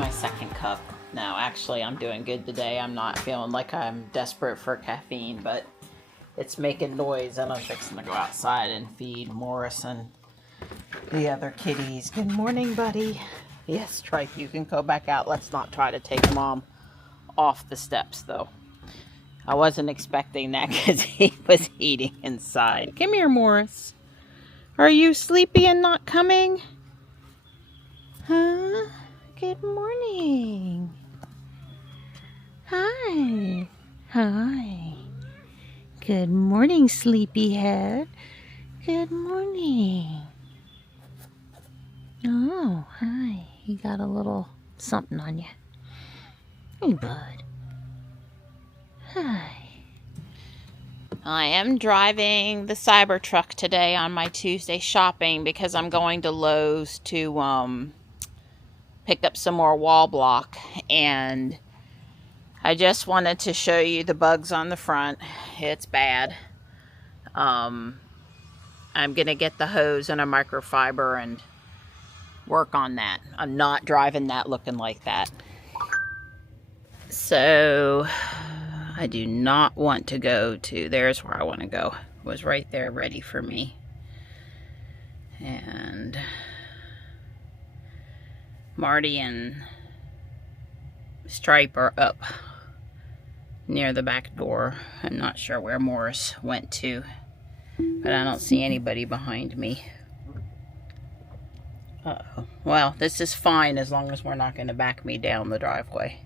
my second cup. No, actually, I'm doing good today. I'm not feeling like I'm desperate for caffeine, but it's making noise, and I'm fixing to go outside and feed Morris and the other kitties. Good morning, buddy. Yes, Stripe, you can go back out. Let's not try to take Mom off the steps, though. I wasn't expecting that because he was eating inside. Come here, Morris. Are you sleepy and not coming? Huh? Good morning. Hi. Hi. Good morning, sleepyhead. Good morning. Oh, hi. You got a little something on you. Hey, bud. Hi. I am driving the Cybertruck today on my Tuesday shopping because I'm going to Lowe's to pick up some more wall block, and I just wanted to show you the bugs on the front. It's bad. I'm gonna get the hose and a microfiber and work on that. I'm not driving that looking like that. So I do not want to go to, there's where I want to go. It was right there ready for me. And Marty and Stripe are up near the back door. I'm not sure where Morris went to, but I don't see anybody behind me. Uh-oh. Well, this is fine as long as we're not going to back me down the driveway.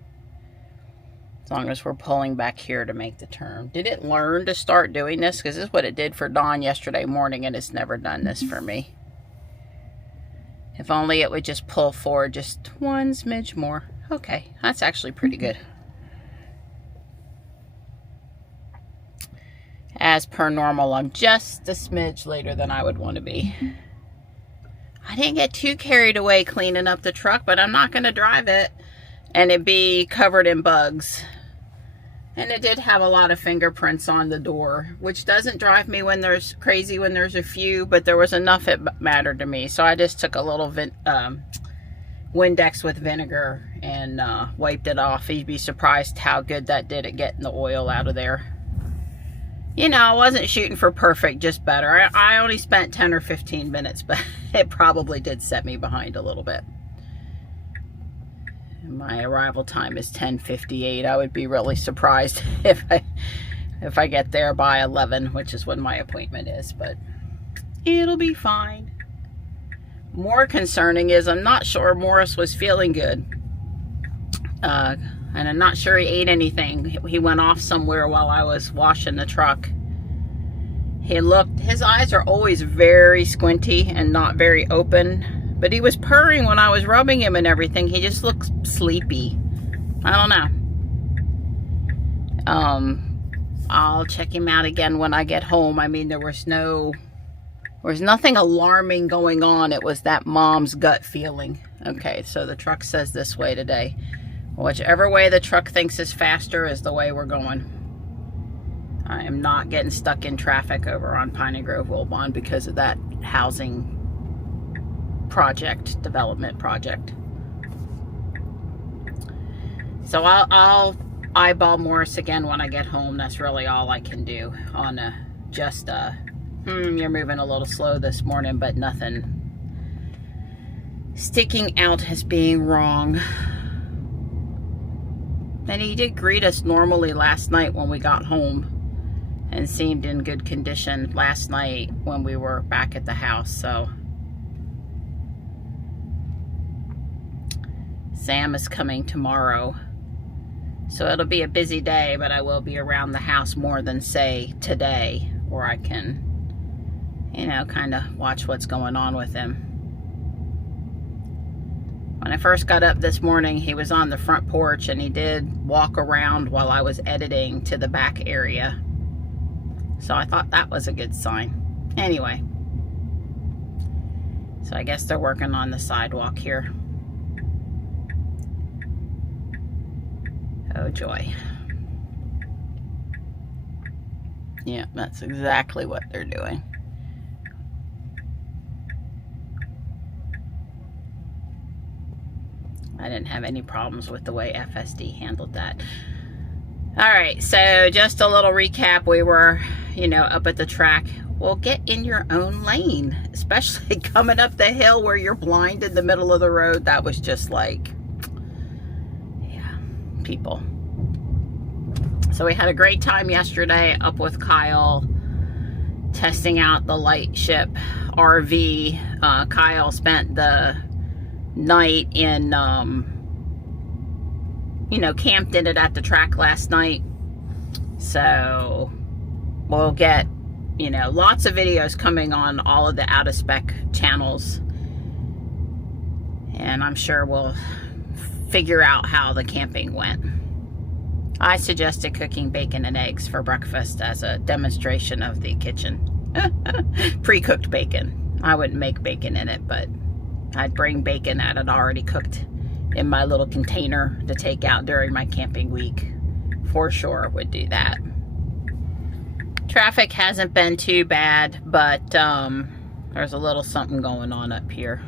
As long as we're pulling back here to make the turn. Did it learn to start doing this? Because this is what it did for Dawn yesterday morning, and it's never done this for me. If only it would just pull forward just one smidge more. Okay, that's actually pretty good. As per normal, I'm just a smidge later than I would want to be. I didn't get too carried away cleaning up the truck, but I'm not going to drive it and it be covered in bugs. And it did have a lot of fingerprints on the door, which doesn't drive me when there's crazy when there's a few, but there was enough it mattered to me. So I just took a little Windex with vinegar and wiped it off. You'd be surprised how good that did at getting the oil out of there. You know, I wasn't shooting for perfect, just better. I only spent 10 or 15 minutes, but it probably did set me behind a little bit. My arrival time is 10:58. I would be really surprised if I get there by 11, which is when my appointment is, but it'll be fine. More concerning is I'm not sure Morris was feeling good. And I'm not sure he ate anything. He went off somewhere while I was washing the truck. His eyes are always very squinty and not very open. But he was purring when I was rubbing him and everything. He just looks sleepy. I don't know. I'll check him out again when I get home. I mean, there was nothing alarming going on. It was that mom's gut feeling. Okay, so the truck says this way today. Whichever way the truck thinks is faster is the way we're going. I am not getting stuck in traffic over on Piney Grove Wilbon because of that housing development project. So I'll eyeball Morris again when I get home. That's really all I can do on you're moving a little slow this morning, but nothing sticking out as being wrong. And he did greet us normally last night when we got home and seemed in good condition last night when we were back at the house. So Sam is coming tomorrow, so it'll be a busy day, but I will be around the house more than, say, today, where I can, you know, kind of watch what's going on with him. When I first got up this morning, he was on the front porch, and he did walk around while I was editing to the back area, so I thought that was a good sign. Anyway, so I guess they're working on the sidewalk here. Oh joy. Yeah, that's exactly what they're doing. I didn't have any problems with the way FSD handled that. All right, so just a little recap. We were, you know, up at the track. Well, get in your own lane, especially coming up the hill where you're blind in the middle of the road. That was just like, yeah, people. So we had a great time yesterday up with Kyle, testing out the Lightship RV. Kyle spent the night in, you know, camped in it at the track last night. So we'll get, you know, lots of videos coming on all of the out of spec channels. And I'm sure we'll figure out how the camping went. I suggested cooking bacon and eggs for breakfast as a demonstration of the kitchen. Pre-cooked bacon. I wouldn't make bacon in it, but I'd bring bacon that had already cooked in my little container to take out during my camping week. For sure would do that. Traffic hasn't been too bad, but there's a little something going on up here.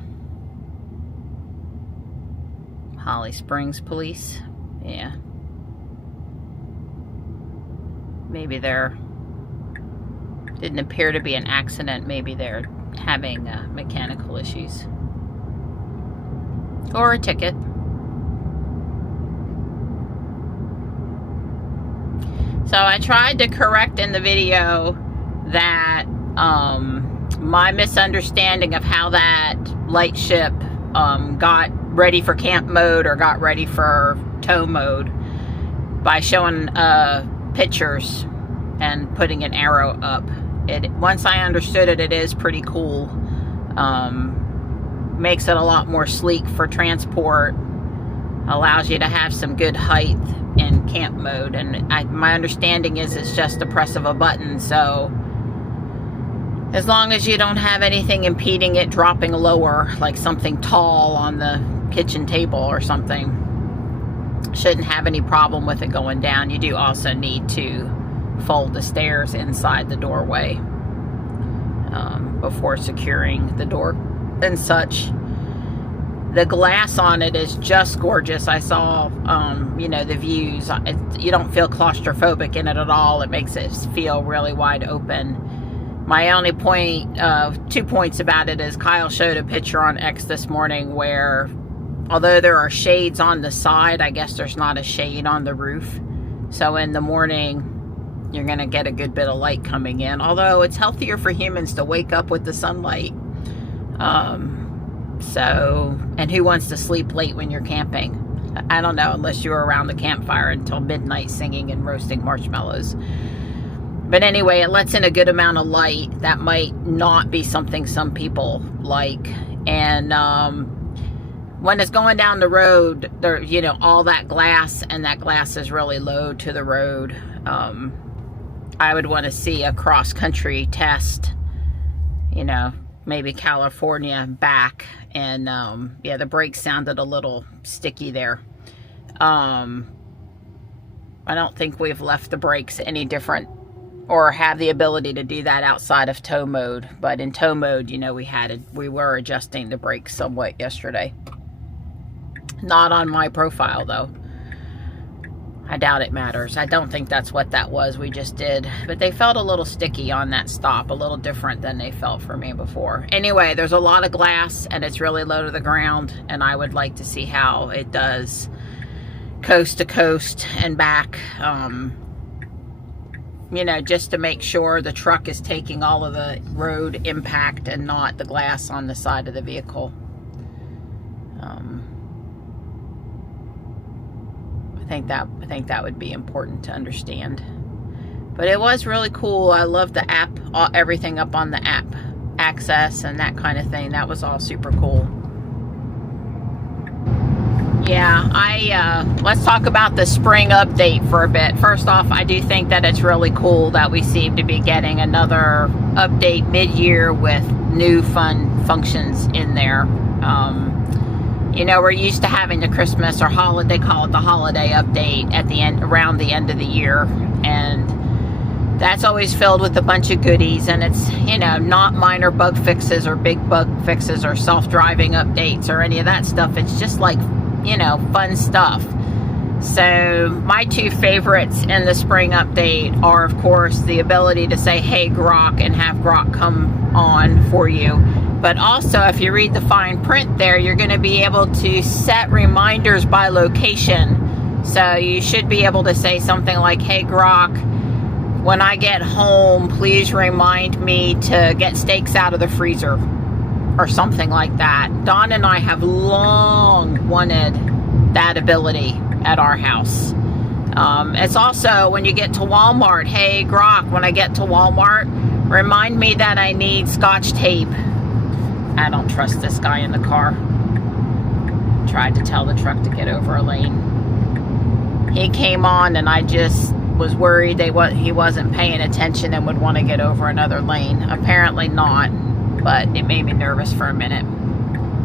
Holly Springs Police. Yeah. Maybe there didn't appear to be an accident. Maybe they're having mechanical issues. Or a ticket. So I tried to correct in the video that my misunderstanding of how that Lightship got ready for camp mode or got ready for tow mode by showing pictures and putting an arrow up. Once I understood it, it is pretty cool. Makes it a lot more sleek for transport. Allows you to have some good height in camp mode. And my understanding is it's just the press of a button. So as long as you don't have anything impeding it dropping lower, like something tall on the kitchen table or something, shouldn't have any problem with it going down. You do also need to fold the stairs inside the doorway before securing the door and such. The glass on it is just gorgeous. I saw, you know, the views. You don't feel claustrophobic in it at all. It makes it feel really wide open. My only point, 2 points about it is Kyle showed a picture on X this morning where, although there are shades on the side, I guess there's not a shade on the roof. So in the morning, you're going to get a good bit of light coming in. Although it's healthier for humans to wake up with the sunlight. And who wants to sleep late when you're camping? I don't know, unless you're around the campfire until midnight singing and roasting marshmallows. But anyway, it lets in a good amount of light. That might not be something some people like. And when it's going down the road, there, you know, all that glass, and that glass is really low to the road. I would want to see a cross-country test, you know, maybe California back. And yeah, the brakes sounded a little sticky there. I don't think we've left the brakes any different or have the ability to do that outside of tow mode. But in tow mode, you know, we were adjusting the brakes somewhat yesterday. Not on my profile though. I doubt it matters. I don't think that's what that was we just did. But they felt a little sticky on that stop. A little different than they felt for me before. Anyway, there's a lot of glass and it's really low to the ground. And I would like to see how it does coast to coast and back. You know, just to make sure the truck is taking all of the road impact and not the glass on the side of the vehicle. I think that would be important to understand. But it was really cool. I love the app, everything up on the app, access and that kind of thing. That was all super cool. Yeah, let's talk about the spring update for a bit. First off, I do think that it's really cool that we seem to be getting another update mid-year with new fun functions in there. You know, we're used to having the Christmas or holiday, call it the holiday update at the end, around the end of the year. And that's always filled with a bunch of goodies. And it's, you know, not minor bug fixes or big bug fixes or self-driving updates or any of that stuff. It's just like, fun stuff. So my two favorites in the spring update are, of course, the ability to say, hey, Grok, and have Grok come on for you. But also, if you read the fine print there, you're going to be able to set reminders by location. So you should be able to say something like, hey, Grok, when I get home, please remind me to get steaks out of the freezer, or something like that. Dawn and I have long wanted that ability at our house. It's also when you get to Walmart, hey Grok, when I get to Walmart, remind me that I need Scotch tape. I don't trust this guy in the car. Tried to tell the truck to get over a lane. He came on and I just was worried he wasn't paying attention and would want to get over another lane. Apparently not, but it made me nervous for a minute.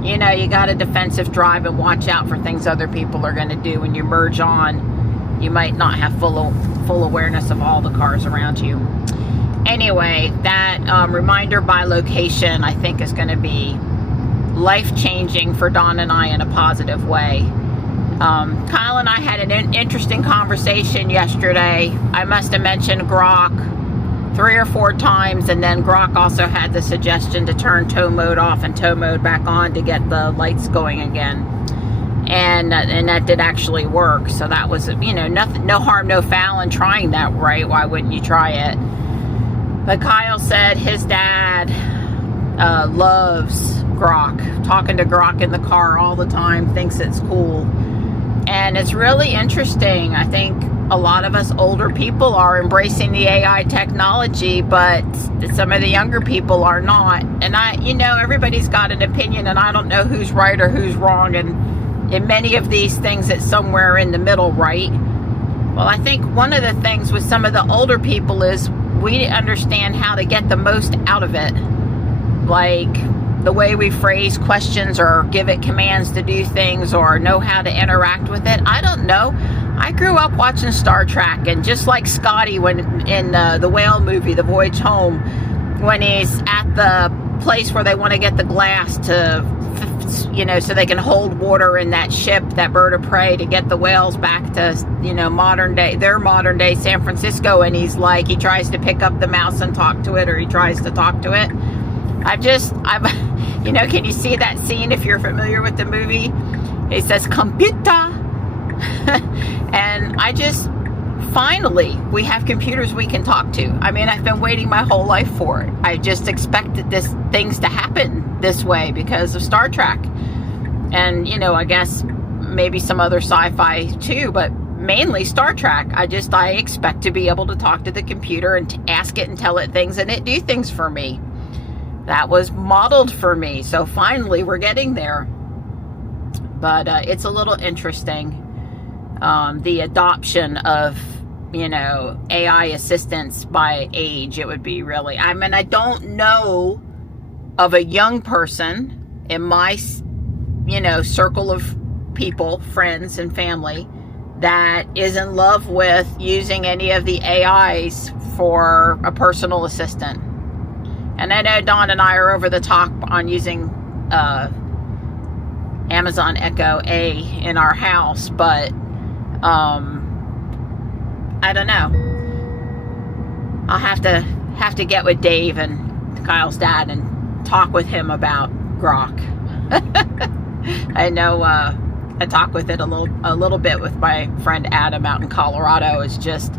You got a defensive drive and watch out for things other people are going to do. When you merge on, you might not have full awareness of all the cars around you. Anyway, that reminder by location, I think, is going to be life-changing for Dawn and I in a positive way. Kyle and I had an interesting conversation yesterday. I must have mentioned Grok 3 or 4 times, and then Grok also had the suggestion to turn tow mode off and tow mode back on to get the lights going again. And that did actually work. So that was, nothing, no harm, no foul in trying that, right? Why wouldn't you try it? But Kyle said his dad loves Grok. Talking to Grok in the car all the time, thinks it's cool. And it's really interesting. I think a lot of us older people are embracing the AI technology, but some of the younger people are not. And everybody's got an opinion, and I don't know who's right or who's wrong. And in many of these things, it's somewhere in the middle, right? Well, I think one of the things with some of the older people is we understand how to get the most out of it. Like the way we phrase questions or give it commands to do things or know how to interact with it. I don't know. I grew up watching Star Trek, and just like Scotty when in the whale movie, The Voyage Home, when he's at the place where they want to get the glass to, so they can hold water in that ship, that bird of prey, to get the whales back to, their modern day San Francisco. And he's like, he tries to pick up the mouse and talk to it, or he tries to talk to it. Can you see that scene if you're familiar with the movie? He says, computer. And finally, we have computers we can talk to. I mean, I've been waiting my whole life for it. I just expected things to happen this way because of Star Trek. And, I guess maybe some other sci-fi too, but mainly Star Trek. I expect to be able to talk to the computer and ask it and tell it things, and it do things for me. That was modeled for me. So finally, we're getting there. But it's a little interesting. The adoption of, AI assistance by age. It would be really, I don't know of a young person in my, circle of people, friends and family, that is in love with using any of the AIs for a personal assistant. And I know Dawn and I are over the top on using Amazon Echo A in our house, but I don't know. I'll have to get with Dave and Kyle's dad and talk with him about Grok. I know I talk with it a little bit with my friend Adam out in Colorado. It's just,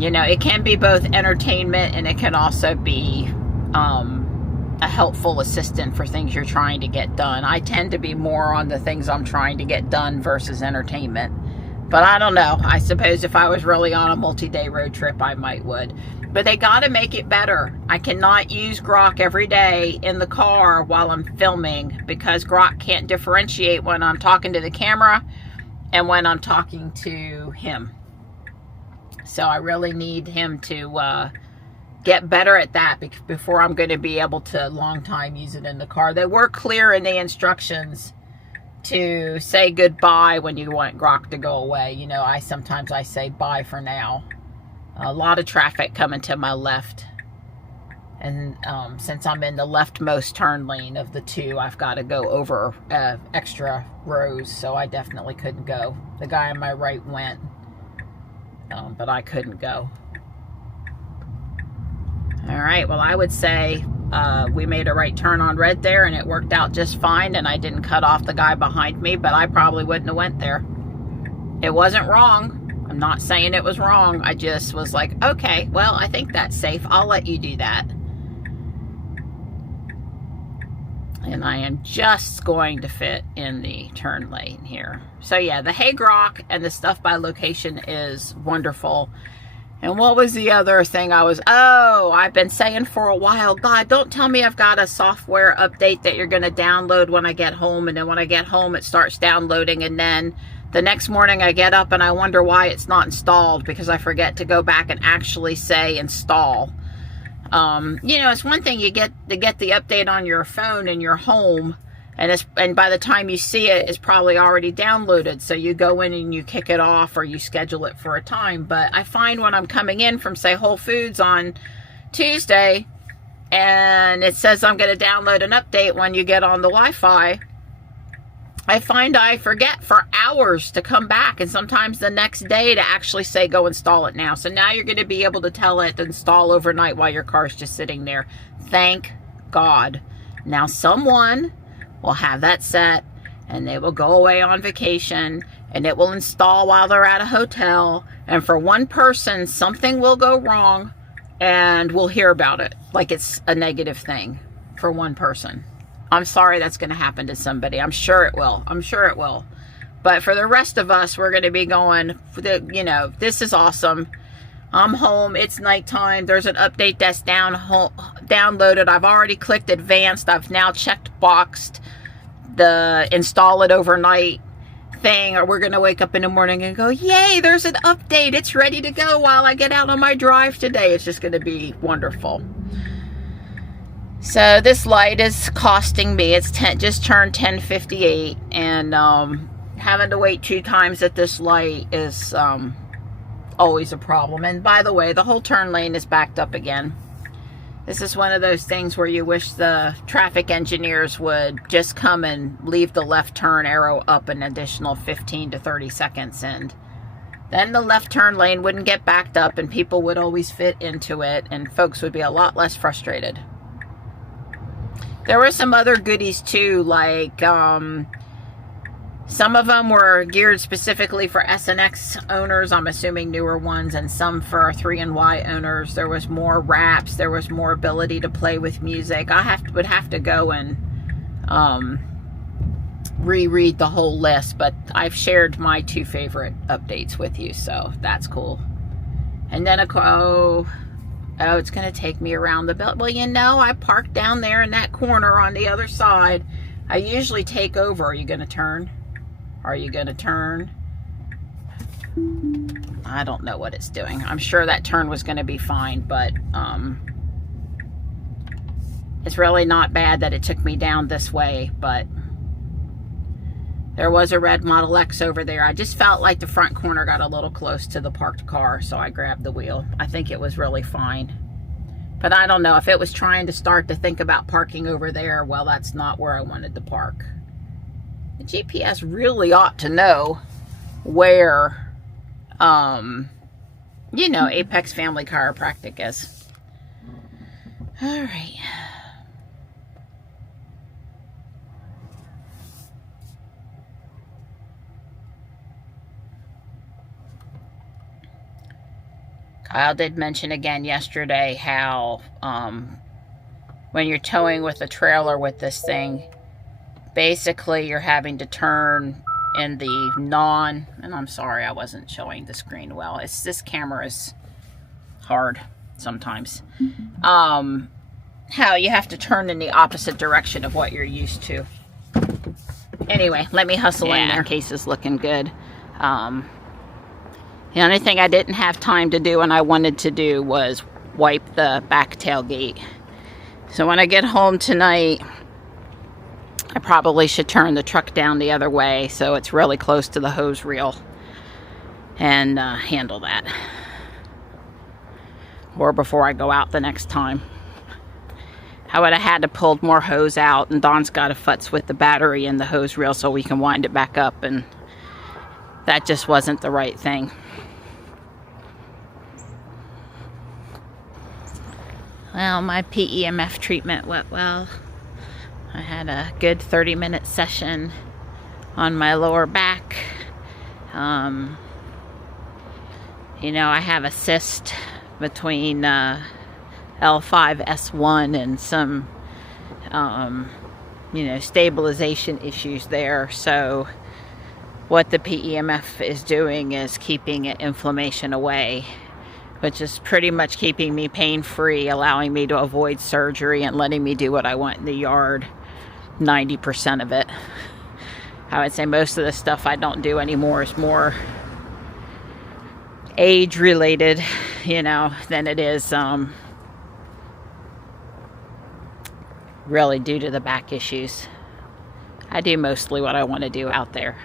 it can be both entertainment and it can also be a helpful assistant for things you're trying to get done. I tend to be more on the things I'm trying to get done versus entertainment. But I don't know. I suppose if I was really on a multi-day road trip, I might would. But they got to make it better. I cannot use Grok every day in the car while I'm filming because Grok can't differentiate when I'm talking to the camera and when I'm talking to him. So I really need him to get better at that before I'm going to be able to long time use it in the car. They were clear in the instructions to say goodbye when you want Grok to go away. Sometimes I say bye for now. A lot of traffic coming to my left. And since I'm in the leftmost turn lane of the two, I've got to go over extra rows, so I definitely couldn't go. The guy on my right went, but I couldn't go. All right, well, I would say we made a right turn on red there, and it worked out just fine, and I didn't cut off the guy behind me, but I probably wouldn't have went there. It wasn't wrong. I'm not saying it was wrong. I just was like, okay, well, I think that's safe. I'll let you do that. And I am just going to fit in the turn lane here. So yeah, the Hagrock and the stuff by location is wonderful. And what was the other thing I've been saying for a while, God, don't tell me I've got a software update that you're going to download when I get home. And then when I get home, it starts downloading. And then the next morning I get up and I wonder why it's not installed, because I forget to go back and actually say install. You know, it's one thing you get to get the update on your phone in your home, and by the time you see it, it's probably already downloaded. So you go in and you kick it off, or you schedule it for a time. But I find when I'm coming in from, say, Whole Foods on Tuesday, and it says I'm going to download an update when you get on the Wi-Fi, I find I forget for hours to come back, and sometimes the next day to actually say, go install it now. So now you're going to be able to tell it to install overnight while your car's just sitting there. Thank God. Now someone will have that set, and they will go away on vacation, and it will install while they're at a hotel. And for one person, something will go wrong, and we'll hear about it like it's a negative thing for one person. I'm sorry that's going to happen to somebody. I'm sure it will. I'm sure it will. But for the rest of us, we're going to be going, you know, this is awesome. I'm home. It's nighttime. There's an update that's downloaded. I've already clicked advanced. I've now checked boxed the install it overnight thing. Or we're going to wake up in the morning and go, yay, there's an update. It's ready to go while I get out on my drive today. It's just going to be wonderful. So this light is costing me, it's just turned 10:58, and having to wait 2 times at this light is always a problem. And by the way, the whole turn lane is backed up again. This is one of those things where you wish the traffic engineers would just come and leave the left turn arrow up an additional 15 to 30 seconds, and then the left turn lane wouldn't get backed up, and people would always fit into it, and folks would be a lot less frustrated. There were some other goodies too, like some of them were geared specifically for S and X owners, I'm assuming newer ones, and some for 3 and Y owners. There was more wraps, there was more ability to play with music. Would have to go and reread the whole list, but I've shared my 2 favorite updates with you, so that's cool. And then oh, it's going to take me around the belt. Well, you know, I parked down there in that corner on the other side. I usually take over. Are you going to turn? Are you going to turn? I don't know what it's doing. I'm sure that turn was going to be fine, but it's really not bad that it took me down this way, but there was a red Model X over there. I just felt like the front corner got a little close to the parked car, so I grabbed the wheel. I think it was really fine. But I don't know, if it was trying to start to think about parking over there, well, that's not where I wanted to park. The GPS really ought to know where, you know, Apex Family Chiropractic is. All right. Kyle did mention again yesterday how when you're towing with a trailer with this thing, basically you're having to turn in the and I'm sorry I wasn't showing the screen well. This camera is hard sometimes. How you have to turn in the opposite direction of what you're used to. Anyway, let me hustle in there. Case is looking good. The only thing I didn't have time to do and I wanted to do was wipe the back tailgate. So when I get home tonight, I probably should turn the truck down the other way so it's really close to the hose reel and handle that. Or before I go out the next time. I would have had to pull more hose out, and Dawn's got to futz with the battery and the hose reel so we can wind it back up, and that just wasn't the right thing. Well, my PEMF treatment went well. I had a good 30-minute session on my lower back. You know, I have a cyst between L5, S1 and some, you know, stabilization issues there. So what the PEMF is doing is keeping inflammation away, which is pretty much keeping me pain-free, allowing me to avoid surgery and letting me do what I want in the yard, 90% of it. I would say most of the stuff I don't do anymore is more age-related, you know, than it is really due to the back issues. I do mostly what I want to do out there.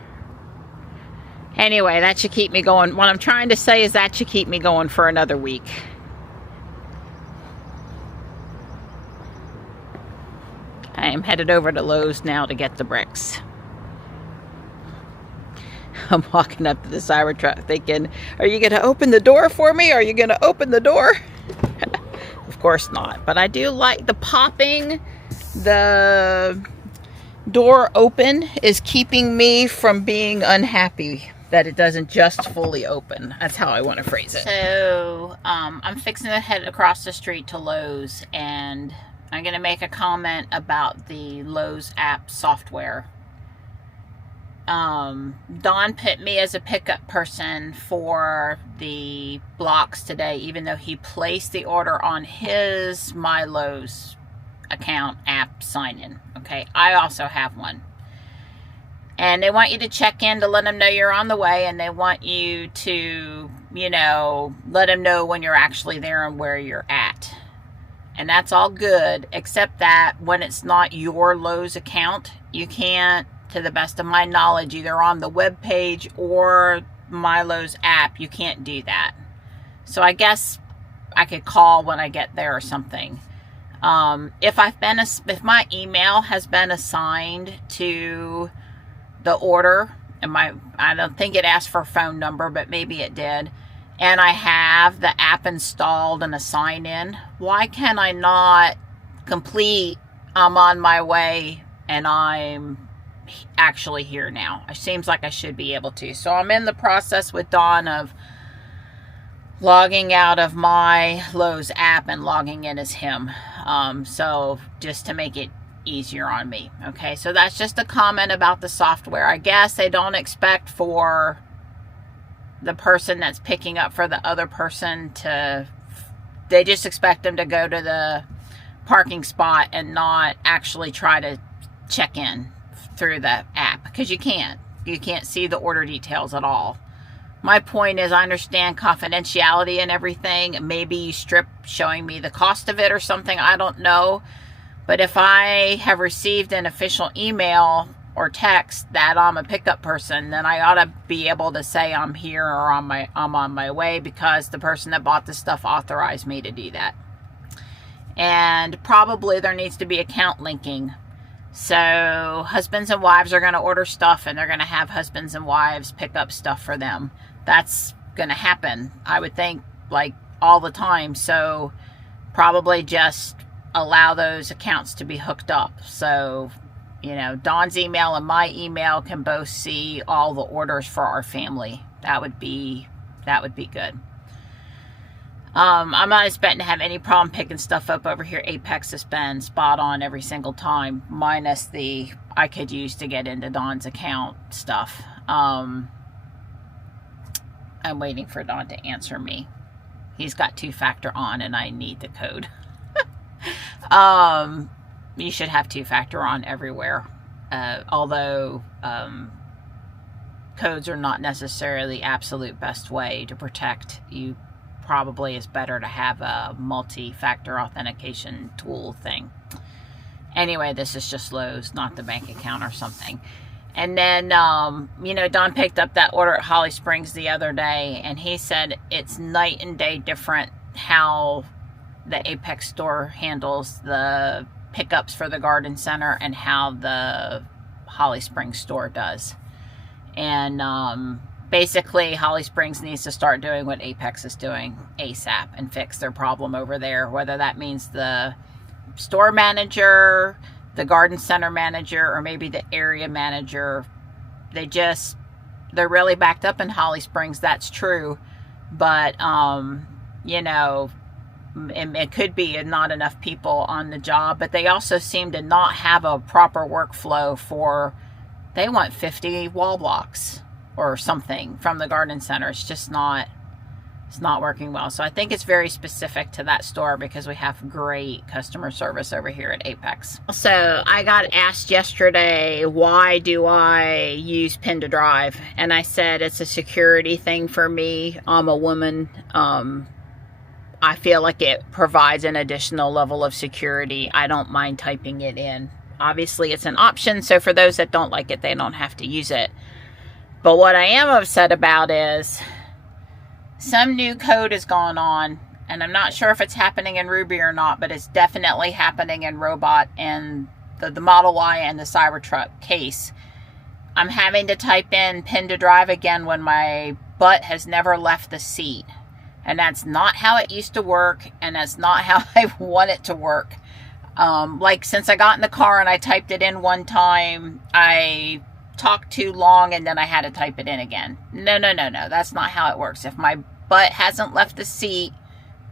Anyway, that should keep me going. What I'm trying to say is that should keep me going for another week. I am headed over to Lowe's now to get the bricks. I'm walking up to the Cybertruck thinking, are you going to open the door for me? Are you going to open the door? Of course not. But I do like the popping. The door open is keeping me from being unhappy that it doesn't just fully open. That's how I want to phrase it. So I'm fixing to head across the street to Lowe's, and I'm going to make a comment about the Lowe's app software. Don put me as a pickup person for the blocks today, even though he placed the order on his My Lowe's account app sign-in. Okay, I also have one. And they want you to check in to let them know you're on the way, and they want you to, you know, let them know when you're actually there and where you're at. And that's all good, except that when it's not your Lowe's account, you can't, to the best of my knowledge, either on the web page or My Lowe's app, you can't do that. So I guess I could call when I get there or something. If my email has been assigned to the order, and I don't think it asked for a phone number, but maybe it did, and I have the app installed and a sign in, why can I not complete I'm on my way and I'm actually here now? It seems like I should be able to. So I'm in the process with Dawn of logging out of my Lowe's app and logging in as him. So just to make it easier on me. Okay, so that's just a comment about the software. I guess they don't expect for the person that's picking up for the other person to, they just expect them to go to the parking spot and not actually try to check in through the app, because you can't see the order details at all. My point is, I understand confidentiality and everything. Maybe you strip showing me the cost of it or something, I don't know. But if I have received an official email or text that I'm a pickup person, then I ought to be able to say I'm here or I'm on my way, because the person that bought this stuff authorized me to do that. And probably there needs to be account linking. So husbands and wives are going to order stuff, and they're going to have husbands and wives pick up stuff for them. That's going to happen, I would think, like all the time. So probably just allow those accounts to be hooked up. So, you know, Dawn's email and my email can both see all the orders for our family. That would be good. I'm not expecting to have any problem picking stuff up over here. Apex has been spot on every single time, minus the I could use to get into Dawn's account stuff. I'm waiting for Dawn to answer me. He's got 2-factor on, and I need the code. You should have 2-factor on everywhere. Although codes are not necessarily the absolute best way to protect you. Probably is better to have a multi-factor authentication tool thing. Anyway, this is just Lowe's, not the bank account or something. And then, you know, Don picked up that order at Holly Springs the other day, and he said it's night and day different how the Apex store handles the pickups for the garden center and how the Holly Springs store does. And basically, Holly Springs needs to start doing what Apex is doing ASAP and fix their problem over there, whether that means the store manager, the garden center manager, or maybe the area manager. They're really backed up in Holly Springs, that's true, but you know, it could be not enough people on the job, but they also seem to not have a proper workflow for, they want 50 wall blocks or something from the garden center. It's just not, it's not working well. So I think it's very specific to that store because we have great customer service over here at Apex. So I got asked yesterday, why do I use pin to drive? And I said, it's a security thing for me. I'm a woman. I feel like it provides an additional level of security. I don't mind typing it in. Obviously, it's an option. So for those that don't like it, they don't have to use it. But what I am upset about is some new code has gone on, and I'm not sure if it's happening in Ruby or not, but it's definitely happening in Robot and the Model Y and the Cybertruck case. I'm having to type in pin to drive again when my butt has never left the seat. And that's not how it used to work, and that's not how I want it to work. Like, since I got in the car and I typed it in one time, I talked too long and then I had to type it in again. No. That's not how it works. If my butt hasn't left the seat,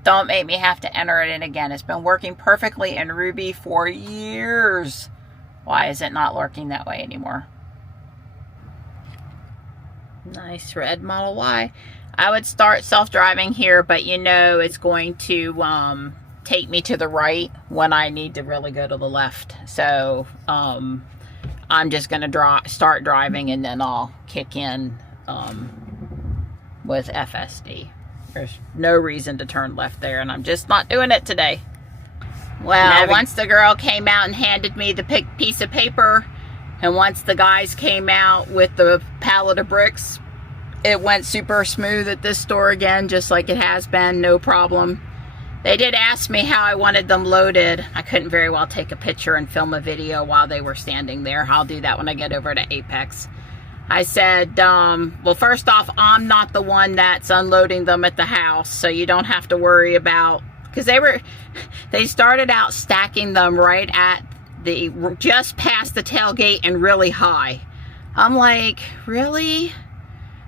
don't make me have to enter it in again. It's been working perfectly in Ruby for years. Why is it not working that way anymore? Nice red Model Y. I would start self-driving here, but you know it's going to take me to the right when I need to really go to the left. So I'm just going to start driving, and then I'll kick in with FSD. There's no reason to turn left there, and I'm just not doing it today. Well, once the girl came out and handed me the piece of paper, and once the guys came out with the pallet of bricks, it went super smooth at this store again, just like it has been, no problem. They did ask me how I wanted them loaded. I couldn't very well take a picture and film a video while they were standing there. I'll do that when I get over to Apex. I said, well, first off, I'm not the one that's unloading them at the house, so you don't have to worry about, because they started out stacking them right at just past the tailgate and really high. I'm like, really?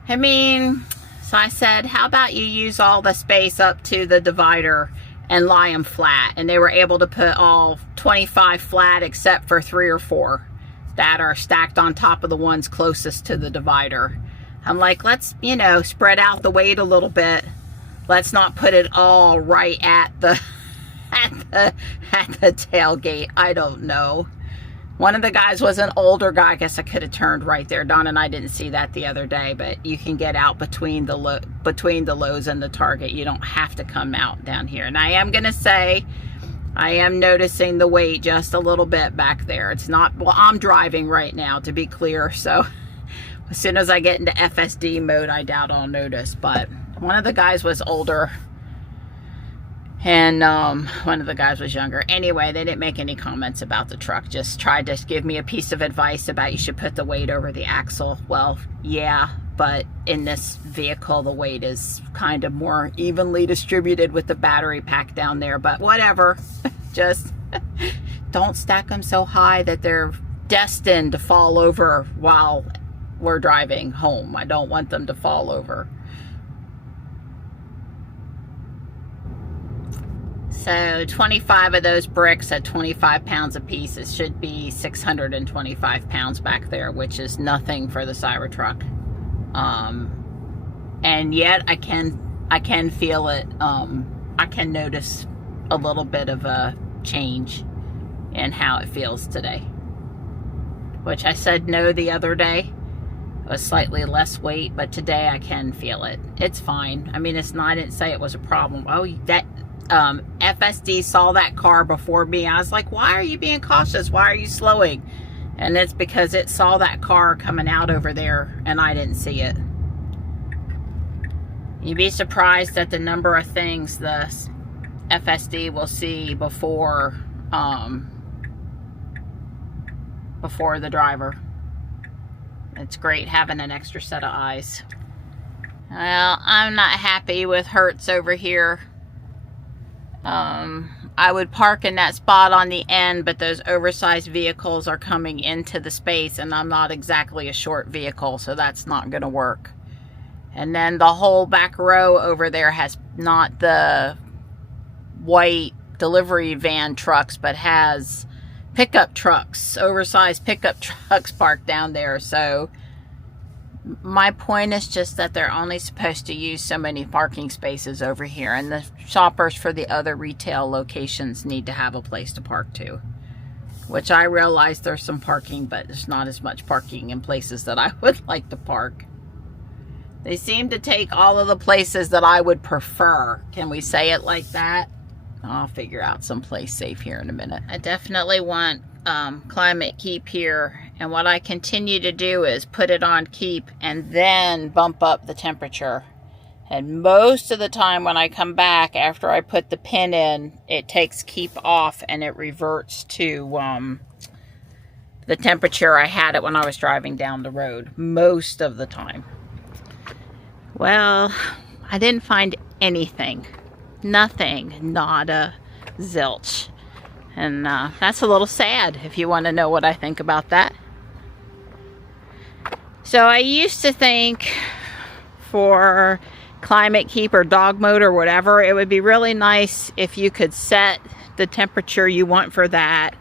I mean, so I said, how about you use all the space up to the divider and lie them flat? And they were able to put all 25 flat except for 3 or 4 that are stacked on top of the ones closest to the divider. I'm like, let's, you know, spread out the weight a little bit. Let's not put it all right at the tailgate. I don't know. One of the guys was an older guy. I guess I could have turned right there. Don and I didn't see that the other day, but you can get out between the Lowe's and the Target. You don't have to come out down here. And I am going to say, I am noticing the weight just a little bit back there. It's not, well, I'm driving right now, to be clear. So as soon as I get into FSD mode, I doubt I'll notice. But one of the guys was older, and one of the guys was younger. Anyway, they didn't make any comments about the truck. Just tried to give me a piece of advice about you should put the weight over the axle. Well, yeah, but in this vehicle, the weight is kind of more evenly distributed with the battery pack down there. But whatever. Just don't stack them so high that they're destined to fall over while we're driving home. I don't want them to fall over. So 25 of those bricks at 25 pounds a piece, it should be 625 pounds back there, which is nothing for the Cybertruck. And yet I can feel it. I can notice a little bit of a change in how it feels today, which I said no the other day. It was slightly less weight, but today I can feel it. It's fine. I mean, it's not, I didn't say it was a problem. Oh, that FSD saw that car before me. I was like, why are you being cautious? Why are you slowing? And it's because it saw that car coming out over there and I didn't see it. You'd be surprised at the number of things the FSD will see before the driver. It's great having an extra set of eyes. Well, I'm not happy with Hertz over here. I would park in that spot on the end, but those oversized vehicles are coming into the space, and I'm not exactly a short vehicle, so that's not going to work. And then the whole back row over there has not the white delivery van trucks, but has pickup trucks, oversized pickup trucks parked down there. So my point is just that they're only supposed to use so many parking spaces over here, and the shoppers for the other retail locations need to have a place to park too. Which I realize there's some parking, but there's not as much parking in places that I would like to park. They seem to take all of the places that I would prefer. Can we say it like that? I'll figure out someplace safe here in a minute. I definitely want climate keep here, and what I continue to do is put it on keep and then bump up the temperature. And most of the time when I come back after I put the pin in, it takes keep off and it reverts to the temperature I had it when I was driving down the road, most of the time. Well, I didn't find anything. Nothing. Nada. Zilch. And that's a little sad if you want to know what I think about that. So I used to think for climate keep or dog mode or whatever, it would be really nice if you could set the temperature you want for that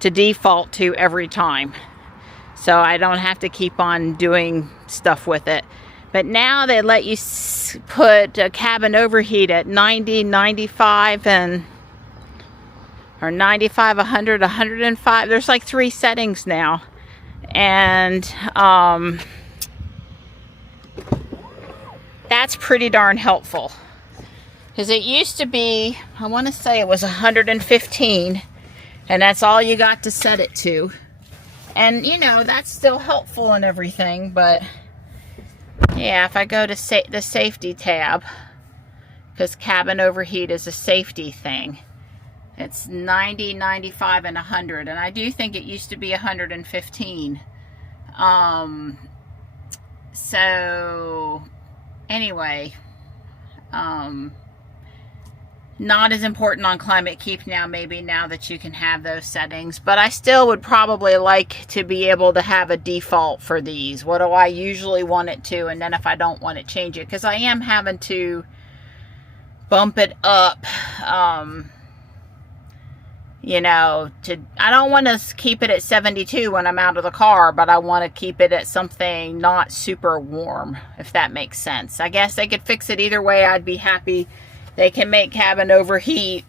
to default to every time. So I don't have to keep on doing stuff with it. But now they let you put a cabin overheat at 90, 95, or 95, 100, 105. There's like 3 settings now. And that's pretty darn helpful. Because it used to be, I want to say it was 115. And that's all you got to set it to. And, you know, that's still helpful and everything, but yeah, if I go to the safety tab, because cabin overheat is a safety thing, it's 90, 95, and 100. And I do think it used to be 115. So, anyway, not as important on climate keep now, maybe now that you can have those settings, but I still would probably like to be able to have a default for these. What do I usually want it to? And then if I don't want it, change it, because I am having to bump it up, you know, I don't want to keep it at 72 when I'm out of the car, but I want to keep it at something not super warm, if that makes sense. I guess they could fix it either way. I'd be happy. They can make cabin overheat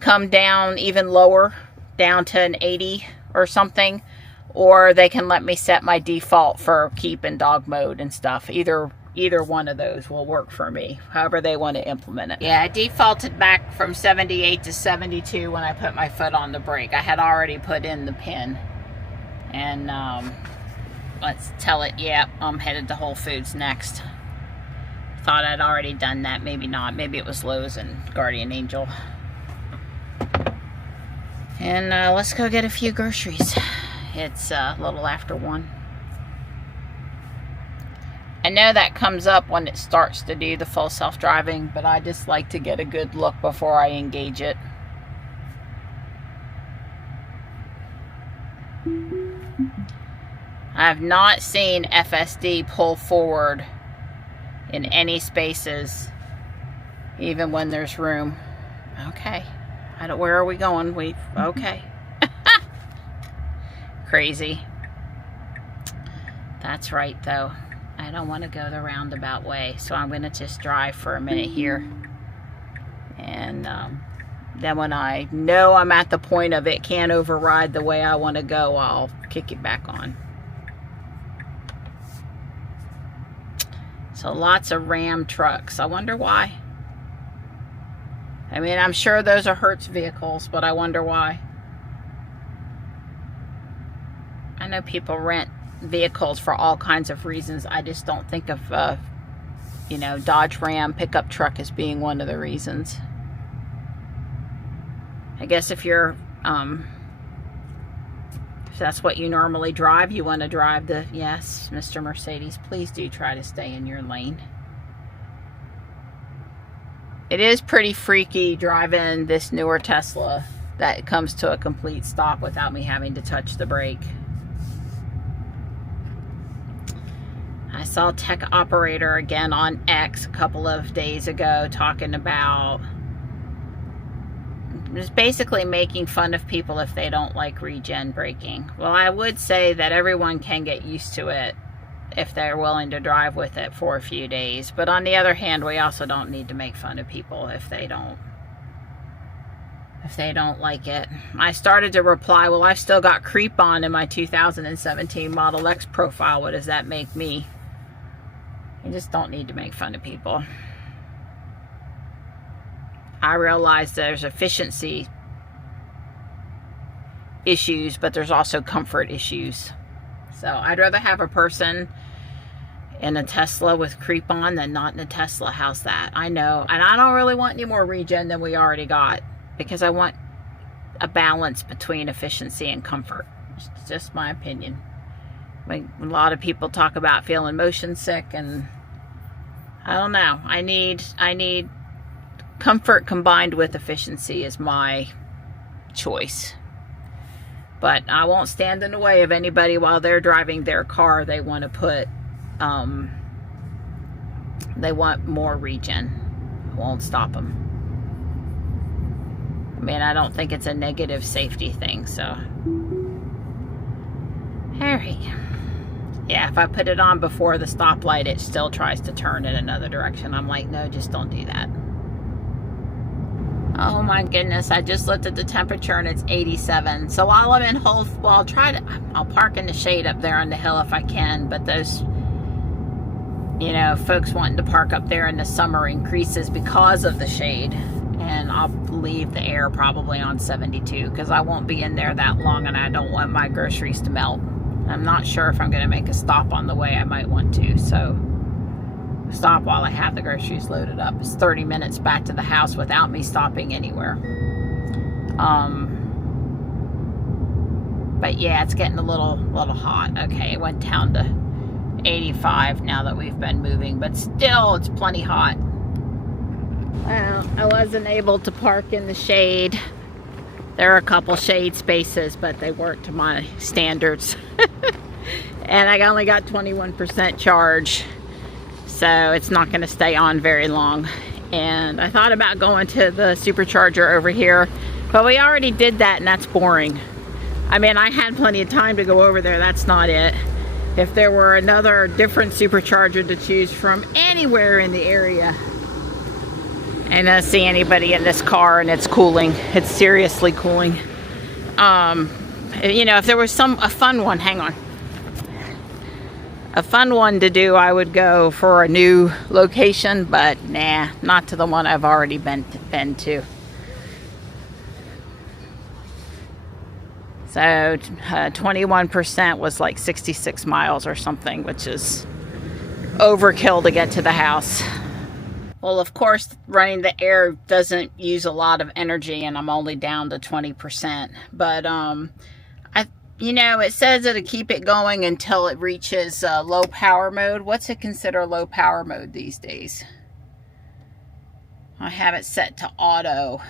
come down even lower, down to an 80 or something, or they can let me set my default for keep and dog mode and stuff. Either one of those will work for me, however they want to implement it. Yeah, I defaulted back from 78 to 72 when I put my foot on the brake. I had already put in the pin. And let's tell it, yeah, I'm headed to Whole Foods next. Thought I'd already done that. Maybe not. Maybe it was Lowe's and Guardian Angel. And let's go get a few groceries. It's a little after 1. I know that comes up when it starts to do the full self-driving, but I just like to get a good look before I engage it. I have not seen FSD pull forward in any spaces, even when there's room. Okay. Where are we going? Okay. Crazy. That's right, though. I don't want to go the roundabout way, so I'm going to just drive for a minute here. And then when I know I'm at the point of it can't override the way I want to go, I'll kick it back on. So lots of Ram trucks. I wonder why. I mean, I'm sure those are Hertz vehicles, but I wonder why. I know people rent vehicles for all kinds of reasons. I just don't think of, you know, Dodge Ram pickup truck as being one of the reasons. guess if you're, if that's what you normally drive, you want to drive the, yes, Mr. Mercedes, please do try to stay in your lane. It is pretty freaky driving this newer Tesla that comes to a complete stop without me having to touch the brake. I saw Tech Operator again on X a couple of days ago talking about just basically making fun of people if they don't like regen braking. Well, I would say that everyone can get used to it if they're willing to drive with it for a few days. But on the other hand, we also don't need to make fun of people if they don't like it. I started to reply, well, I've still got creep on in my 2017 Model X profile. What does that make me? You just don't need to make fun of people. I realize there's efficiency issues, but there's also comfort issues. So I'd rather have a person in a Tesla with creep on than not in a Tesla. How's that? I know. And I don't really want any more regen than we already got, because I want a balance between efficiency and comfort. It's just my opinion. Like, a lot of people talk about feeling motion sick, and I don't know. I need comfort combined with efficiency is my choice. But I won't stand in the way of anybody while they're driving their car. They want to put, they want more regen. I won't stop them. I mean, I don't think it's a negative safety thing, so. Alright. Yeah, if I put it on before the stoplight, it still tries to turn in another direction. I'm like, no, just don't do that. Oh my goodness, I just looked at the temperature and it's 87. So while I'm in I'll park in the shade up there on the hill if I can, but those, you know, folks wanting to park up there in the summer increases because of the shade. And I'll leave the air probably on 72 because I won't be in there that long and I don't want my groceries to melt. I'm not sure if I'm going to make a stop on the way. I might want to, so stop while I have the groceries loaded up. It's 30 minutes back to the house without me stopping anywhere. But yeah, it's getting a little hot. Okay, it went down to 85 now that we've been moving, but still it's plenty hot. Well, I wasn't able to park in the shade. There are a couple shade spaces, but they weren't to my standards. And I only got 21% charge, so it's not going to stay on very long. And I thought about going to the supercharger over here, but we already did that and that's boring. I mean, I had plenty of time to go over there. That's not it. If there were another different supercharger to choose from anywhere in the area. I don't see anybody in this car and it's cooling. It's seriously cooling. You know, if there was a fun one, hang on. A fun one to do, I would go for a new location, but nah, not to the one I've already been to. So 21% was like 66 miles or something, which is overkill to get to the house. Well, of course, running the air doesn't use a lot of energy, and I'm only down to 20%. But, you know, it says it'll keep it going until it reaches low power mode. What's it consider low power mode these days? I have it set to auto.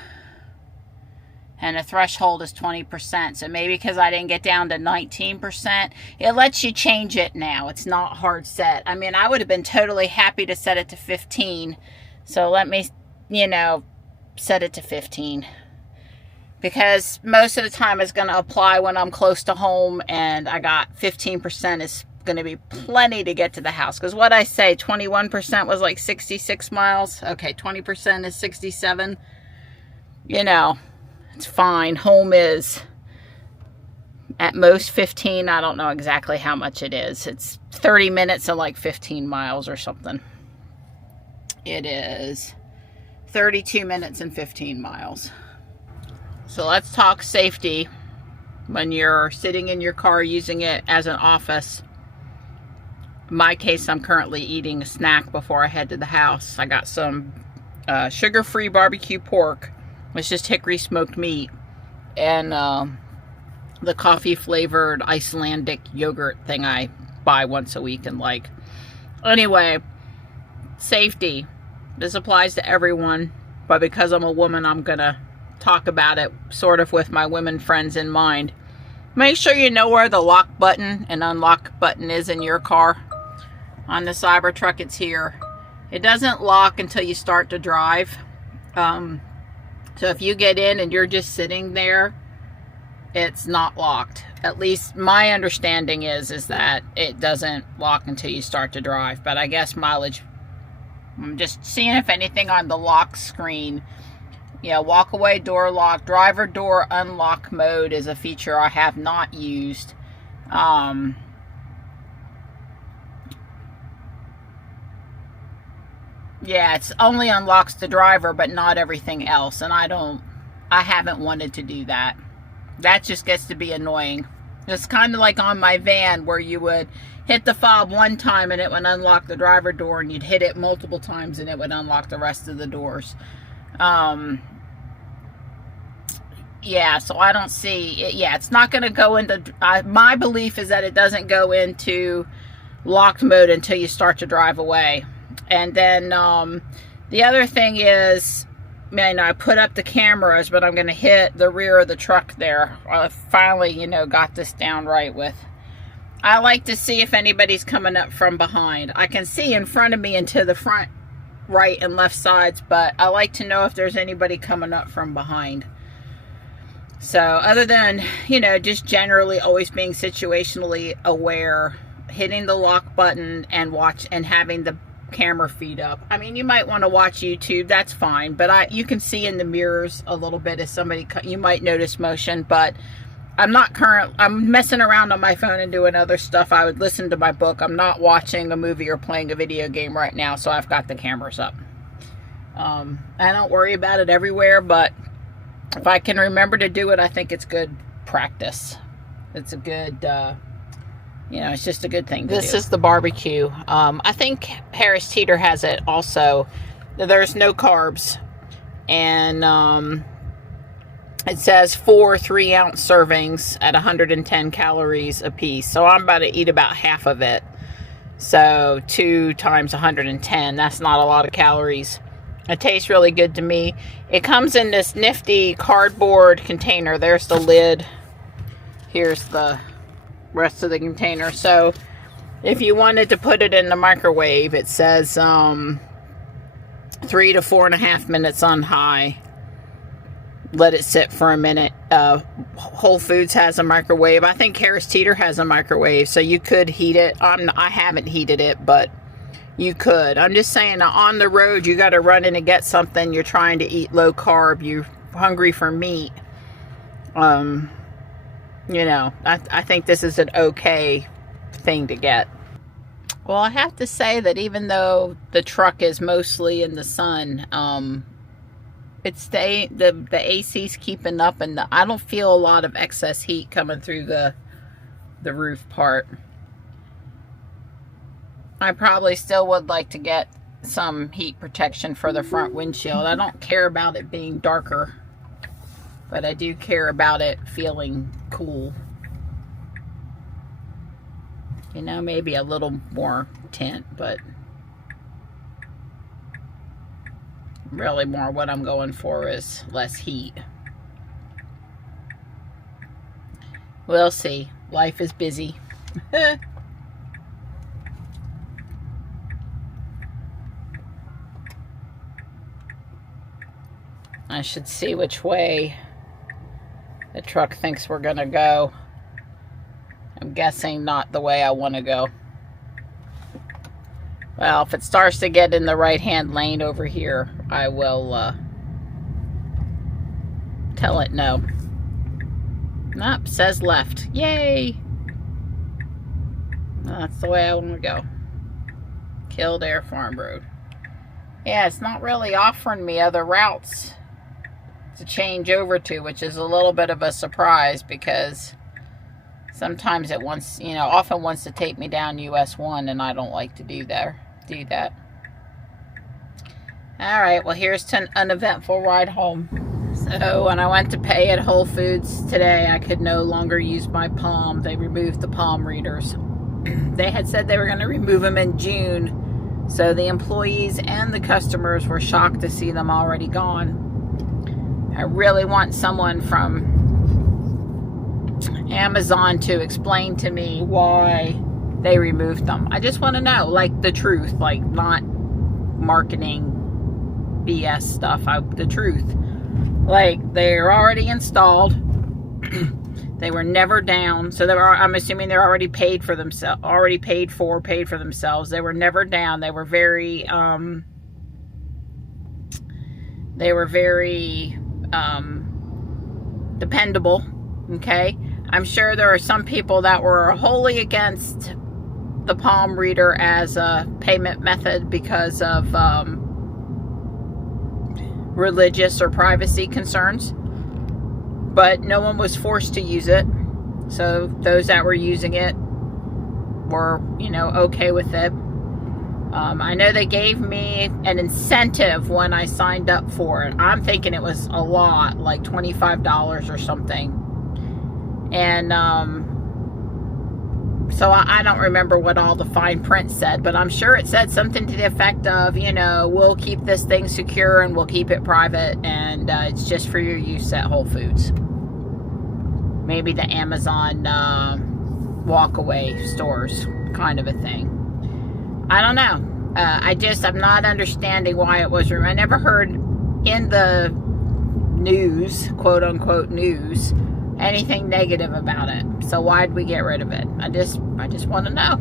And the threshold is 20%. So maybe because I didn't get down to 19%, it lets you change it now. It's not hard set. I mean, I would have been totally happy to set it to 15. So let me, you know, set it to 15. Because most of the time it's going to apply when I'm close to home. And I got 15% is going to be plenty to get to the house. Because what I say, 21% was like 66 miles. Okay, 20% is 67. You know. It's fine. Home is at most 15. I don't know exactly how much it is. It's 30 minutes and like 15 miles or something. It is 32 minutes and 15 miles. So let's talk safety when you're sitting in your car using it as an office. In my case, I'm currently eating a snack before I head to the house. I got some sugar-free barbecue pork. It's just hickory smoked meat. and the coffee flavored Icelandic yogurt thing I buy once a week and like. Anyway, safety. This applies to everyone, but because I'm a woman, I'm gonna talk about it sort of with my women friends in mind. Make sure you know where the lock button and unlock button is in your car. On the Cybertruck, it's here. It doesn't lock until you start to drive. So if you get in and you're just sitting there, it's not locked. At least my understanding is that it doesn't lock until you start to drive. But I guess mileage. I'm just seeing if anything on the lock screen. Yeah, walk away door lock. Driver door unlock mode is a feature I have not used. Yeah, it's only unlocks the driver, but not everything else. And I haven't wanted to do that. That just gets to be annoying. It's kind of like on my van where you would hit the fob one time and it would unlock the driver door, and you'd hit it multiple times and it would unlock the rest of the doors. Yeah, so I don't see it. Yeah, it's not going to go into, my belief is that it doesn't go into locked mode until you start to drive away. And then the other thing is, man, I put up the cameras, but I'm going to hit the rear of the truck there. I finally, got this down right with. I like to see if anybody's coming up from behind. I can see in front of me and to the front, right and left sides, but I like to know if there's anybody coming up from behind. So other than, just generally always being situationally aware, hitting the lock button and having the camera feed up. I mean, you might want to watch YouTube, that's fine, but you can see in the mirrors a little bit if you might notice motion, but I'm messing around on my phone and doing other stuff. I would listen to my book. I'm not watching a movie or playing a video game right now, so I've got the cameras up. I don't worry about it everywhere, but if I can remember to do it, I think it's good practice. It's a good, it's just a good thing to do. This is the barbecue. I think Harris Teeter has it also. There's no carbs. And it says 4 3-ounce servings at 110 calories a piece. So I'm about to eat about half of it. So 2 times 110. That's not a lot of calories. It tastes really good to me. It comes in this nifty cardboard container. There's the lid. Here's the rest of the container. So if you wanted to put it in the microwave, it says 3 to 4.5 minutes on high. Let it sit for a minute. Whole Foods has a microwave. I think Harris Teeter has a microwave, so you could heat it. I haven't heated it, but you could. I'm just saying, on the road, you got to run in and get something. You're trying to eat low carb. You're hungry for meat. I think this is an okay thing to get. Well, I have to say that even though the truck is mostly in the sun, the AC's keeping up, and I don't feel a lot of excess heat coming through the roof part. I probably still would like to get some heat protection for the front windshield. I don't care about it being darker, but I do care about it feeling cool. Maybe a little more tint, but really more what I'm going for is less heat. We'll see. Life is busy. I should see which way the truck thinks we're gonna go. I'm guessing not the way I want to go. Well, if it starts to get in the right-hand lane over here, I will tell it no. Nope, says left. Yay! That's the way I want to go. Kildare Farm Road. Yeah, it's not really offering me other routes to change over to, which is a little bit of a surprise because sometimes it often wants to take me down US 1, and I don't like to do that. Alright, well, here's to an uneventful ride home. So when I went to pay at Whole Foods today, I could no longer use my palm. They removed the palm readers. They had said they were going to remove them in June. So the employees and the customers were shocked to see them already gone. I really want someone from Amazon to explain to me why they removed them. I just want to know, like, the truth, like, not marketing BS stuff. The truth. Like, they're already installed. They were never down. So I'm assuming they're already paid for themselves, paid for themselves. They were never down. They were very dependable. Okay. I'm sure there are some people that were wholly against the palm reader as a payment method because of religious or privacy concerns, but no one was forced to use it. So those that were using it were, okay with it. I know they gave me an incentive when I signed up for it. I'm thinking it was a lot, like $25 or something. And so I don't remember what all the fine print said, but I'm sure it said something to the effect of, we'll keep this thing secure and we'll keep it private, and it's just for your use at Whole Foods. Maybe the Amazon walk-away stores kind of a thing. I don't know. I'm not understanding why it was removed. I never heard in the news, quote-unquote news, anything negative about it. So why'd we get rid of it? I just want to know.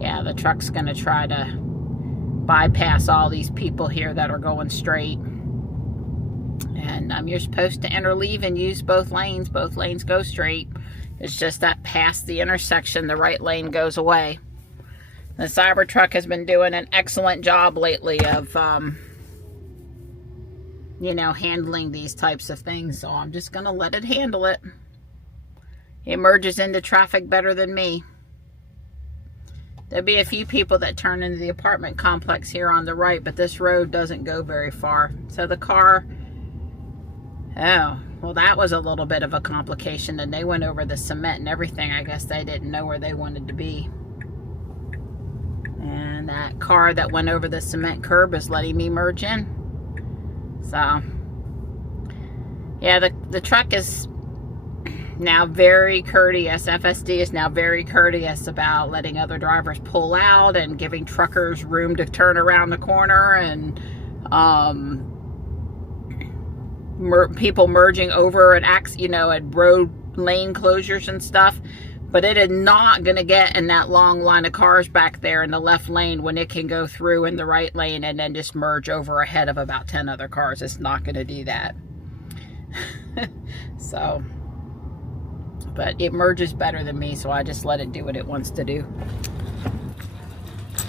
Yeah, the truck's going to try to bypass all these people here that are going straight. And you're supposed to enter, leave, and use both lanes. Both lanes go straight. It's just that past the intersection, the right lane goes away. The Cybertruck has been doing an excellent job lately of handling these types of things. So I'm just going to let it handle it. It merges into traffic better than me. There'll be a few people that turn into the apartment complex here on the right, but this road doesn't go very far. So the car, oh, well, that was a little bit of a complication, and they went over the cement and everything. I guess they didn't know where they wanted to be. And that car that went over the cement curb is letting me merge in. So, yeah, the truck is now very courteous. FSD is now very courteous about letting other drivers pull out and giving truckers room to turn around the corner, and people merging over at road lane closures and stuff. But it is not going to get in that long line of cars back there in the left lane when it can go through in the right lane and then just merge over ahead of about 10 other cars. It's not going to do that. So, but it merges better than me, so I just let it do what it wants to do.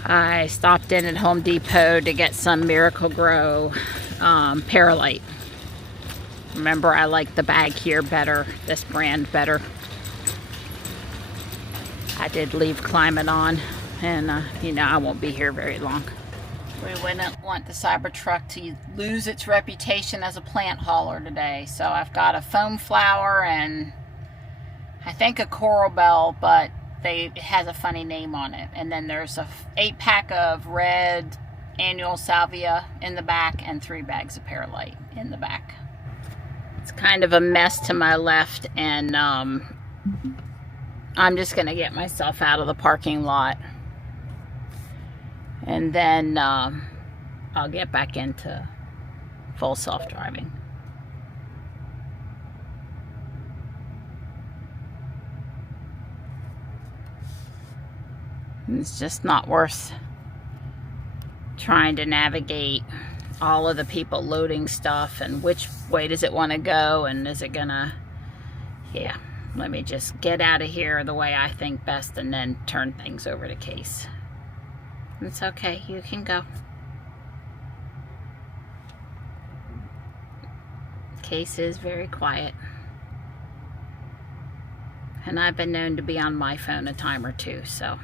I stopped in at Home Depot to get some Miracle Grow Paralite. Remember, I like the bag here better, this brand better. I did leave Climate on, and I won't be here very long. We wouldn't want the Cybertruck to lose its reputation as a plant hauler today. So I've got a foam flower and I think a coral bell, but it has a funny name on it. And then there's a 8-pack of red annual salvia in the back and 3 bags of perlite in the back. It's kind of a mess to my left, and I'm just going to get myself out of the parking lot. And then I'll get back into full self-driving. It's just not worth trying to navigate all of the people loading stuff and which way does it want to go, and is it gonna, yeah, let me just get out of here the way I think best and then turn things over to Case. It's okay, you can go. Case is very quiet. And I've been known to be on my phone a time or two, so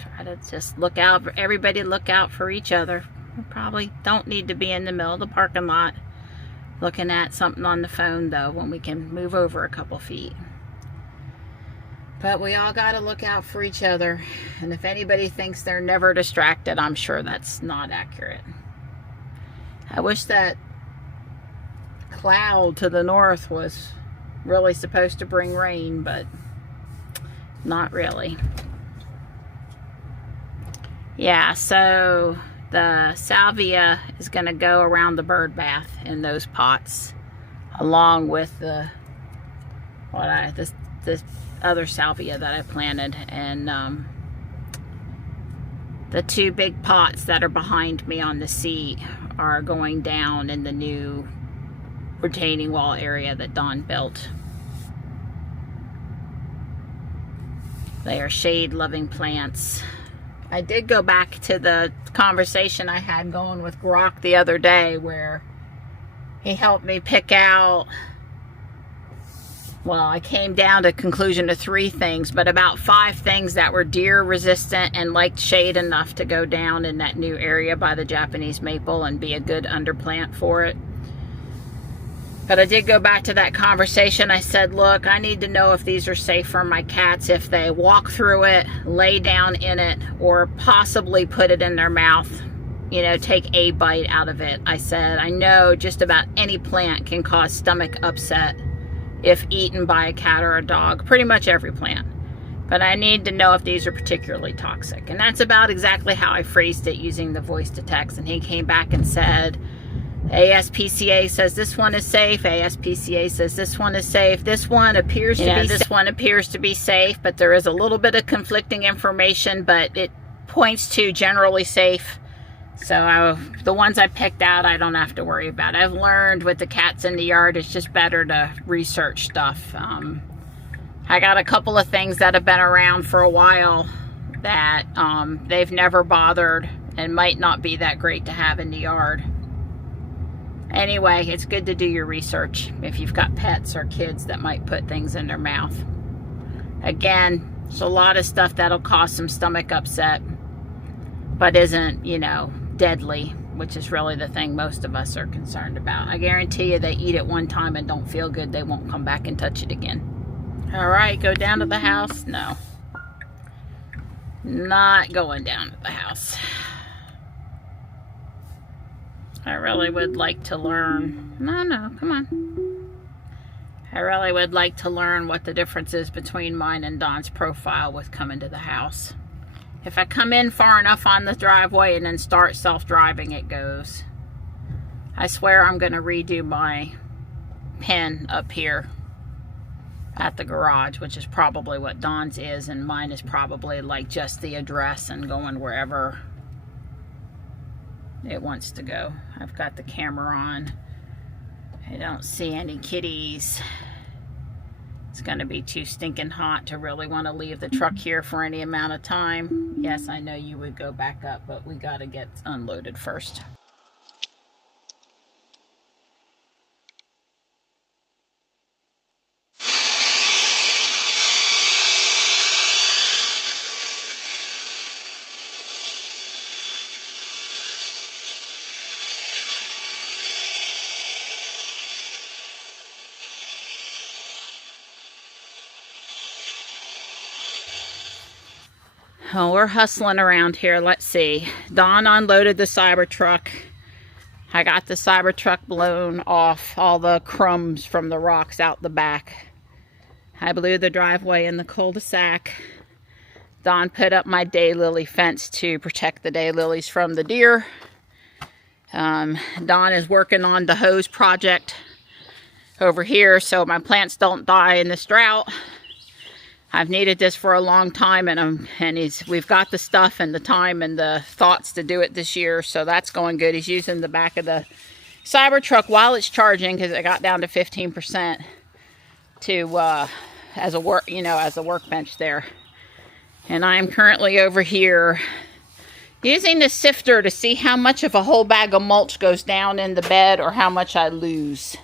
try to just look out, everybody look out for each other. We probably don't need to be in the middle of the parking lot looking at something on the phone, though, when we can move over a couple feet. But we all got to look out for each other. And if anybody thinks they're never distracted, I'm sure that's not accurate. I wish that cloud to the north was really supposed to bring rain, but not really. Yeah, so the salvia is going to go around the bird bath in those pots, along with the this other salvia that I planted, and the two big pots that are behind me on the seat are going down in the new retaining wall area that Dawn built. They are shade-loving plants. I did go back to the conversation I had going with Grok the other day, where he helped me pick out, well, I came down to a conclusion of 3 things, but about 5 things that were deer resistant and liked shade enough to go down in that new area by the Japanese maple and be a good underplant for it. But I did go back to that conversation. I said, look, I need to know if these are safe for my cats if they walk through it, lay down in it, or possibly put it in their mouth, you know, take a bite out of it. I said, I know just about any plant can cause stomach upset if eaten by a cat or a dog, pretty much every plant. But I need to know if these are particularly toxic. And that's about exactly how I phrased it using the voice to text. And he came back and said, ASPCA says this one is safe. ASPCA says this one is safe. This one appears to be safe, but there is a little bit of conflicting information, but it points to generally safe. So the ones I picked out, I don't have to worry about. I've learned with the cats in the yard, it's just better to research stuff. I got a couple of things that have been around for a while that they've never bothered and might not be that great to have in the yard. Anyway, it's good to do your research if you've got pets or kids that might put things in their mouth. Again, there's a lot of stuff that'll cause some stomach upset, but isn't, you know, deadly, which is really the thing most of us are concerned about. I guarantee you they eat it one time and don't feel good, they won't come back and touch it again. All right, go down to the house? No. Not going down to the house. I really would like to learn. No, come on. I really would like to learn what the difference is between mine and Dawn's profile with coming to the house. If I come in far enough on the driveway and then start self-driving, it goes. I swear I'm going to redo my pin up here at the garage, which is probably what Dawn's is, and mine is probably like just the address and going wherever it wants to go. I've got the camera on. I don't see any kitties. It's going to be too stinking hot to really want to leave the truck here for any amount of time. Yes, I know you would go back up, but we got to get unloaded first. Oh, we're hustling around here. Let's see. Dawn unloaded the Cybertruck. I got the Cybertruck blown off all the crumbs from the rocks out the back. I blew the driveway in the cul-de-sac. Dawn put up my daylily fence to protect the daylilies from the deer. Dawn is working on the hose project over here so my plants don't die in this drought. I've needed this for a long time, and we've got the stuff and the time and the thoughts to do it this year, so that's going good. He's using the back of the Cybertruck while it's charging, because it got down to 15% to as a workbench there. And I am currently over here using the sifter to see how much of a whole bag of mulch goes down in the bed or how much I lose.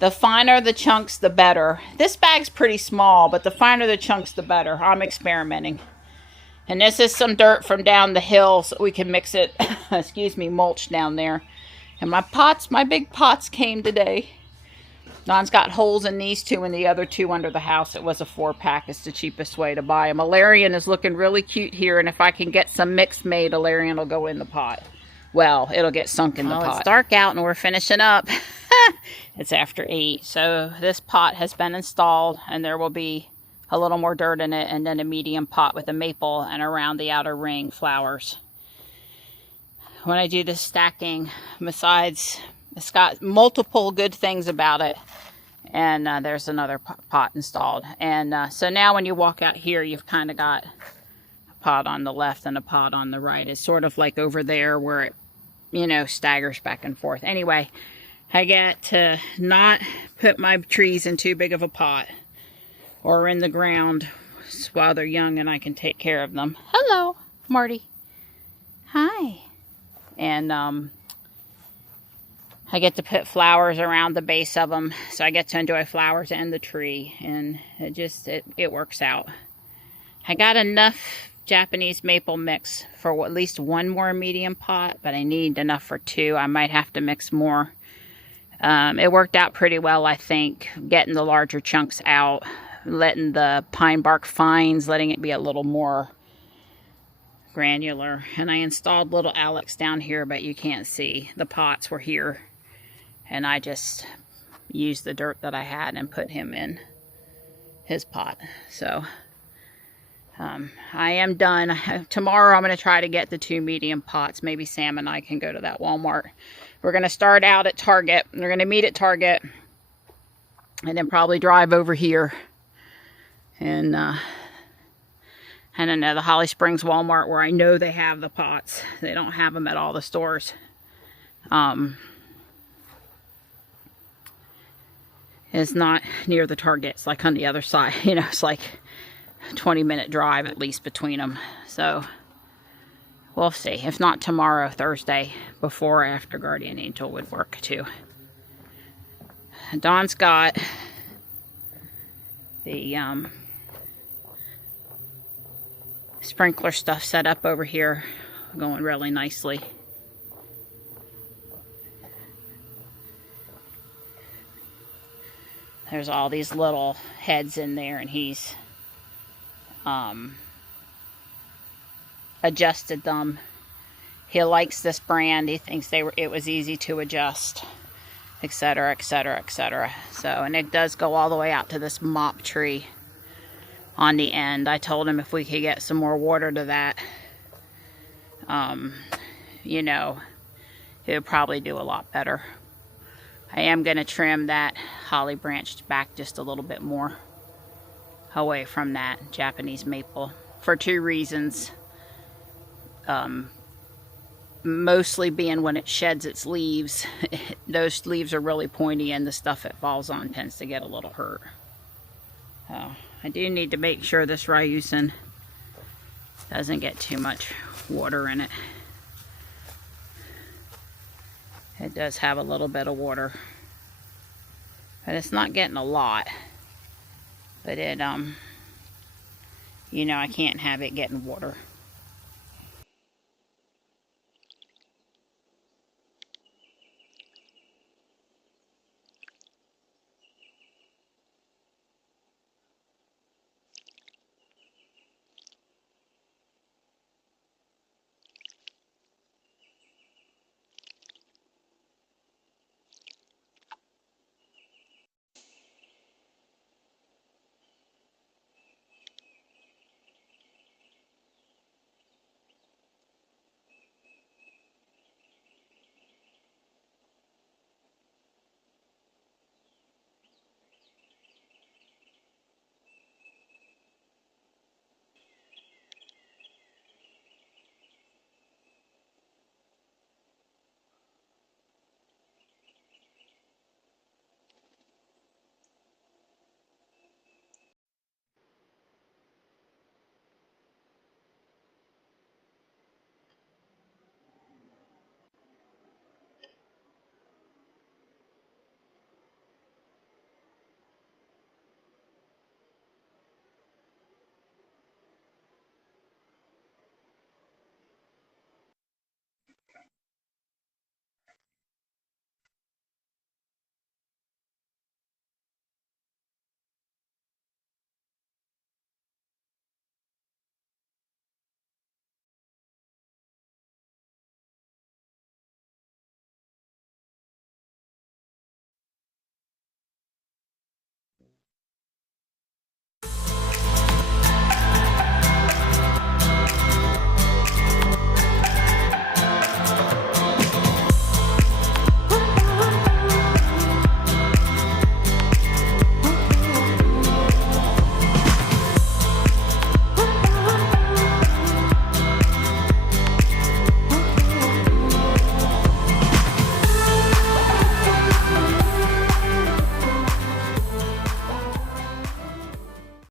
The finer the chunks, the better. This bag's pretty small, but the finer the chunks, the better. I'm experimenting. And this is some dirt from down the hill so we can mix it, excuse me, mulch down there. And my big pots came today. Don's got holes in these two and the other two under the house. It was a 4-pack. It's the cheapest way to buy them. Alarian is looking really cute here, and if I can get some mix made, Alarian will go in the pot. Well, it'll get sunk in the pot. It's dark out and we're finishing up. It's after 8. So this pot has been installed, and there will be a little more dirt in it, and then a medium pot with a maple, and around the outer ring flowers. When I do this stacking, besides, it's got multiple good things about it, and there's another pot installed. And so now when you walk out here, you've kind of got a pot on the left and a pot on the right. It's sort of like over there where it, you know, staggers back and forth. Anyway, I get to not put my trees in too big of a pot or in the ground while they're young, and I can take care of them. Hello, Marty. Hi. And I get to put flowers around the base of them, so I get to enjoy flowers and the tree, and it works out. I got enough Japanese maple mix for at least one more medium pot, but I need enough for 2. I might have to mix more. It worked out pretty well, I think, getting the larger chunks out, letting the pine bark fines, letting it be a little more granular. And I installed little Alex down here, but you can't see. The pots were here, and I just used the dirt that I had and put him in his pot. So I am done. Tomorrow I'm going to try to get the 2 medium pots. Maybe Sam and I can go to that Walmart. We're going to start out at Target. We're going to meet at Target and then probably drive over here. And I don't know, the Holly Springs Walmart, where I know they have the pots. They don't have them at all the stores. It's not near the Target. It's like on the other side. You know, it's like a 20-minute drive at least between them. So we'll see. If not tomorrow, Thursday, before or after Guardian Angel would work too. Dawn's got the sprinkler stuff set up over here, going really nicely. There's all these little heads in there, and he's adjusted them. He likes this brand. He thinks it was easy to adjust, etc., etc., etc. So, and it does go all the way out to this mop tree on the end. I told him if we could get some more water to that, you know, it would probably do a lot better. I am going to trim that holly branch back just a little bit more away from that Japanese maple for 2 reasons. Mostly being when it sheds its leaves, those leaves are really pointy, and the stuff it falls on tends to get a little hurt. I do need to make sure this Ryusin doesn't get too much water in it. It does have a little bit of water, but it's not getting a lot. But it, you know, I can't have it getting water.